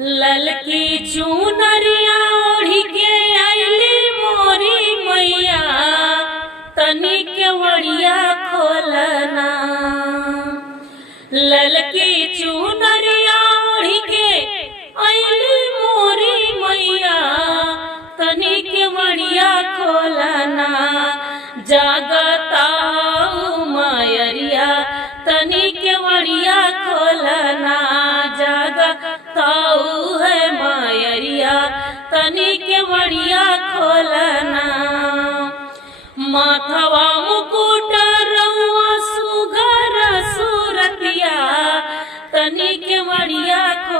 ललकी चुनरिया ओढ़ी के आइली मोरी मैया, तनी के वड़िया खोलना। ललकी चुनरिया ओढ़ी के आइली मोरी मैया, तनी के वड़िया खोलना। जागता मायरिया, तनी के वड़िया खोलना। जागताऊ है मायरिया, तनी के वड़िया खोलना। माथवा मुकुट रउआ सुघर सूरतिया, तनी के वड़िया खोलना।